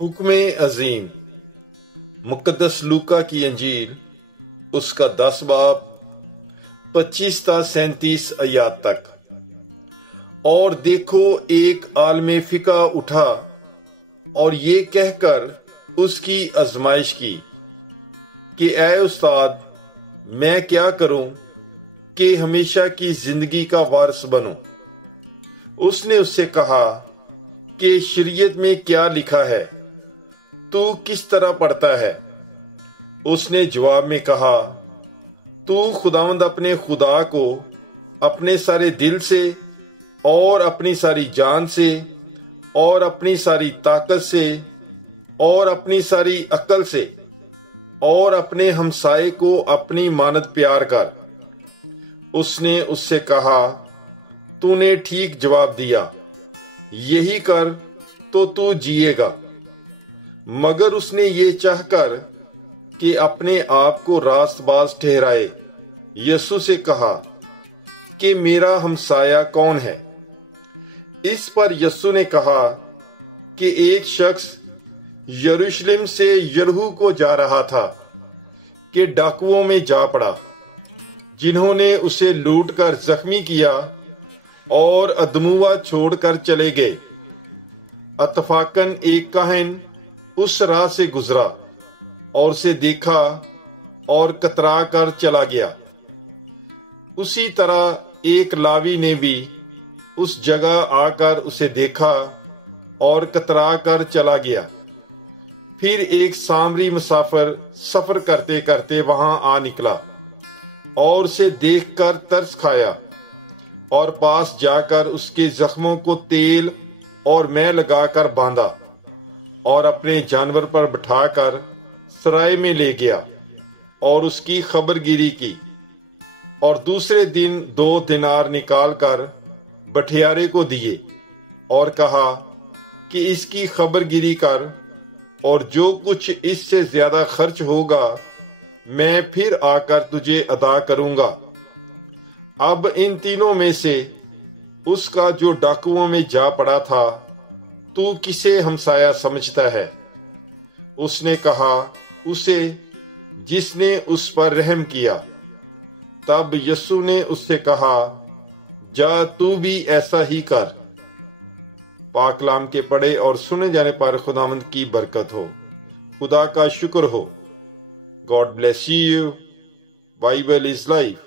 حکم عظیم مقدس لوکا کی انجیل اس کا 10 باب 25 تا 37 آیات تک۔ اور دیکھو ایک عالم فقہ اٹھا اور یہ کہہ کر اس کی آزمائش کی کہ اے استاد میں کیا کروں کہ ہمیشہ کی زندگی کا وارث بنوں۔ اس نے اس سے کہا کہ شریعت میں کیا لکھا ہے، تو کس طرح پڑھتا ہے؟ اس نے جواب میں کہا، تو خداوند اپنے خدا کو اپنے سارے دل سے اور اپنی ساری جان سے اور اپنی ساری طاقت سے اور اپنی ساری عقل سے اور اپنے ہمسائے کو اپنی مانند پیار کر۔ اس نے اس سے کہا، تو نے ٹھیک جواب دیا، یہی کر تو جیے گا۔ مگر اس نے یہ چاہ کر کہ اپنے آپ کو راست باز ٹھہرائے، یسوع سے کہا کہ میرا ہمسایہ کون ہے؟ اس پر یسوع نے کہا کہ ایک شخص یروشلم سے یریحو کو جا رہا تھا کہ ڈاکوؤں میں جا پڑا، جنہوں نے اسے لوٹ کر زخمی کیا اور ادموا چھوڑ کر چلے گئے۔ اتفاقاً ایک کاہن اس راہ سے گزرا اور اسے دیکھا اور کترا کر چلا گیا۔ اسی طرح ایک لاوی نے بھی اس جگہ آ کر اسے دیکھا اور کترا کر چلا گیا۔ پھر ایک سامری مسافر سفر کرتے کرتے وہاں آ نکلا اور اسے دیکھ کر ترس کھایا اور پاس جا کر اس کے زخموں کو تیل اور مے لگا کر باندھا اور اپنے جانور پر بٹھا کر سرائے میں لے گیا اور اس کی خبر گیری کی، اور دوسرے دن 2 دینار نکال کر بٹھیارے کو دیے اور کہا کہ اس کی خبر گیری کر، اور جو کچھ اس سے زیادہ خرچ ہوگا میں پھر آ کر تجھے ادا کروں گا۔ اب ان تینوں میں سے اس کا جو ڈاکوؤں میں جا پڑا تھا تو کسے ہمسایہ سمجھتا ہے؟ اس نے کہا، اسے جس نے اس پر رحم کیا۔ تب یسوع نے اس سے کہا، جا تو بھی ایسا ہی کر۔ پاک کلام کے پڑھے اور سنے جانے پر خداوند کی برکت ہو۔ خدا کا شکر ہو۔ God bless you. Bible is life.